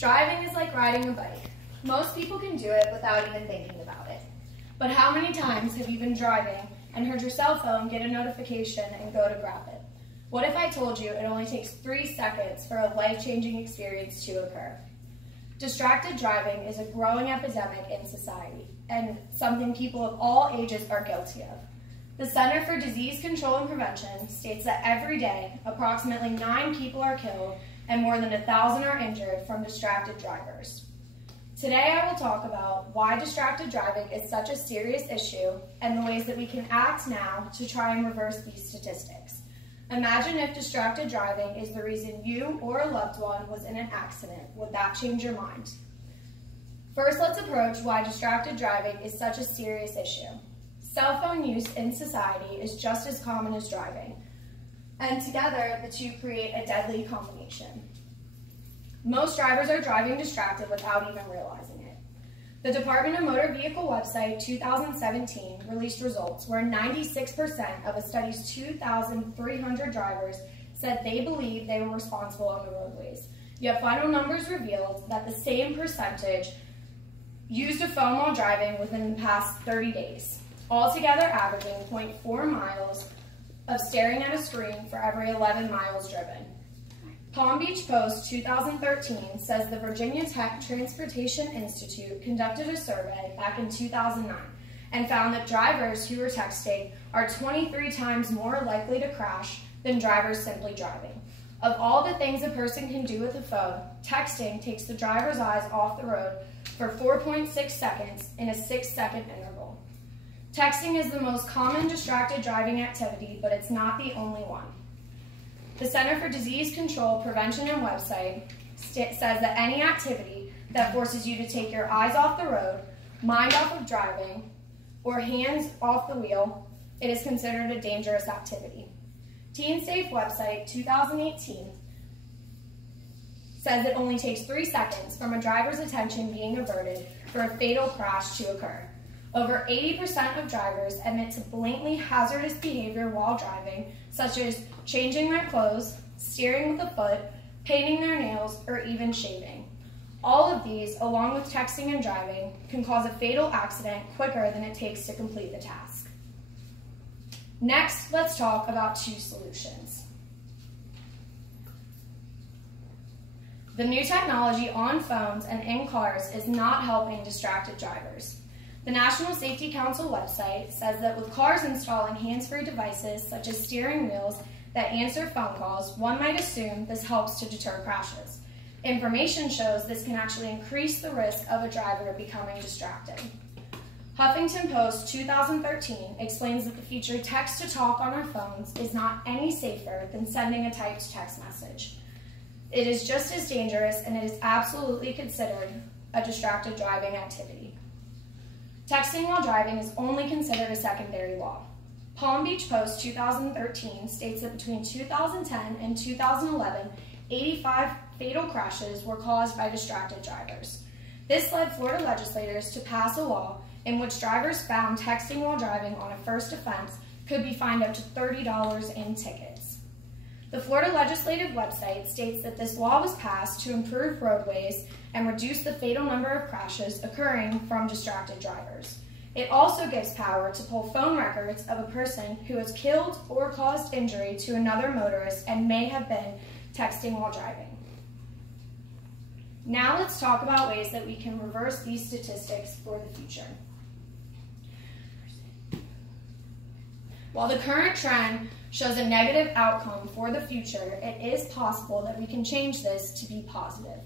Driving is like riding a bike. Most people can do it without even thinking about it. But how many times have you been driving and heard your cell phone get a notification and go to grab it? What if I told you it only takes 3 seconds for a life-changing experience to occur? Distracted driving is a growing epidemic in society and something people of all ages are guilty of. The Center for Disease Control and Prevention states that every day, approximately 9 people are killed and more than 1,000 are injured from distracted drivers. Today I will talk about why distracted driving is such a serious issue and the ways that we can act now to try and reverse these statistics. Imagine if distracted driving is the reason you or a loved one was in an accident. Would that change your mind? First, let's approach why distracted driving is such a serious issue. Cell phone use in society is just as common as driving, and together the two create a deadly combination. Most drivers are driving distracted without even realizing it. The Department of Motor Vehicle website 2017 released results where 96% of a study's 2,300 drivers said they believed they were responsible on the roadways. Yet final numbers revealed that the same percentage used a phone while driving within the past 30 days, altogether averaging 0.4 miles of staring at a screen for every 11 miles driven. Palm Beach Post 2013 says the Virginia Tech Transportation Institute conducted a survey back in 2009 and found that drivers who were texting are 23 times more likely to crash than drivers simply driving. Of all the things a person can do with a phone, texting takes the driver's eyes off the road for 4.6 seconds in a 6-second interval. Texting is the most common distracted driving activity, but it's not the only one. The Center for Disease Control, Prevention and website says that any activity that forces you to take your eyes off the road, mind off of driving, or hands off the wheel, it is considered a dangerous activity. Teen Safe website 2018 says it only takes 3 seconds from a driver's attention being averted for a fatal crash to occur. Over 80% of drivers admit to blatantly hazardous behavior while driving, such as changing their clothes, steering with a foot, painting their nails, or even shaving. All of these, along with texting and driving, can cause a fatal accident quicker than it takes to complete the task. Next, let's talk about 2 solutions. The new technology on phones and in cars is not helping distracted drivers. The National Safety Council website says that with cars installing hands-free devices such as steering wheels that answer phone calls, one might assume this helps to deter crashes. Information shows this can actually increase the risk of a driver becoming distracted. Huffington Post 2013 explains that the feature text-to-talk on our phones is not any safer than sending a typed text message. It is just as dangerous, and it is absolutely considered a distracted driving activity. Texting while driving is only considered a secondary law. Palm Beach Post 2013 states that between 2010 and 2011, 85 fatal crashes were caused by distracted drivers. This led Florida legislators to pass a law in which drivers found texting while driving on a first offense could be fined up to $30 in tickets. The Florida legislative website states that this law was passed to improve roadways and reduce the fatal number of crashes occurring from distracted drivers. It also gives power to pull phone records of a person who has killed or caused injury to another motorist and may have been texting while driving. Now let's talk about ways that we can reverse these statistics for the future. While the current trend shows a negative outcome for the future, it is possible that we can change this to be positive.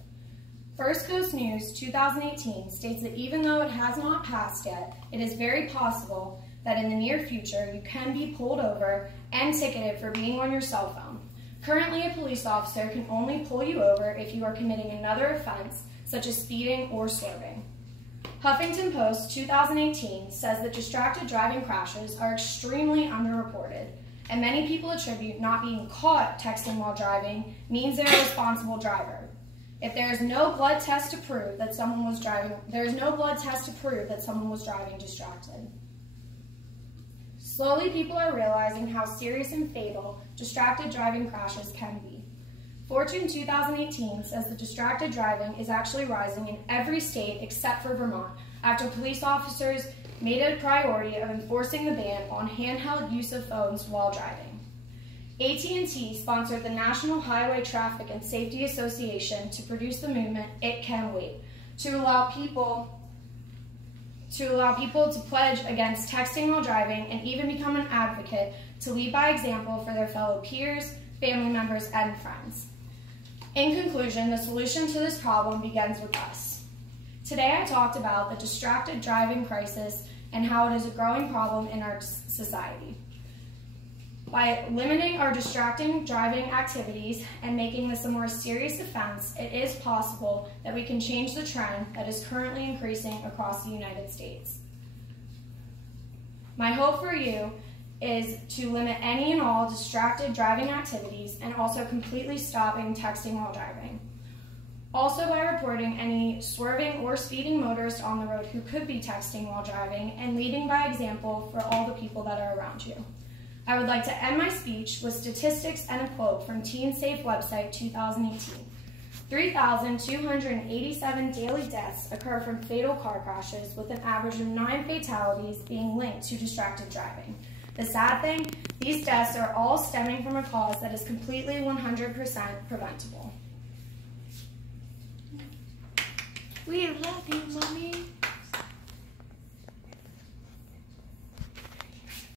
First Coast News 2018 states that even though it has not passed yet, it is very possible that in the near future you can be pulled over and ticketed for being on your cell phone. Currently, a police officer can only pull you over if you are committing another offense, such as speeding or swerving. Huffington Post 2018 says that distracted driving crashes are extremely underreported, and many people attribute not being caught texting while driving means they're a responsible driver. If there is no blood test to prove that someone was driving, distracted. Slowly, people are realizing how serious and fatal distracted driving crashes can be. Fortune 2018 says that distracted driving is actually rising in every state except for Vermont after police officers made it a priority of enforcing the ban on handheld use of phones while driving. AT&T sponsored the National Highway Traffic and Safety Association to produce the movement It Can Wait, to allow people to pledge against texting while driving and even become an advocate to lead by example for their fellow peers, family members, and friends. In conclusion, the solution to this problem begins with us. Today I talked about the distracted driving crisis and how it is a growing problem in our society. By limiting our distracting driving activities and making this a more serious offense, it is possible that we can change the trend that is currently increasing across the United States. My hope for you is to limit any and all distracted driving activities and also completely stopping texting while driving. Also by reporting any swerving or speeding motorists on the road who could be texting while driving and leading by example for all the people that are around you. I would like to end my speech with statistics and a quote from TeenSafe website 2018. 3,287 daily deaths occur from fatal car crashes, with an average of 9 fatalities being linked to distracted driving. The sad thing, these deaths are all stemming from a cause that is completely 100% preventable. We love you, Mommy.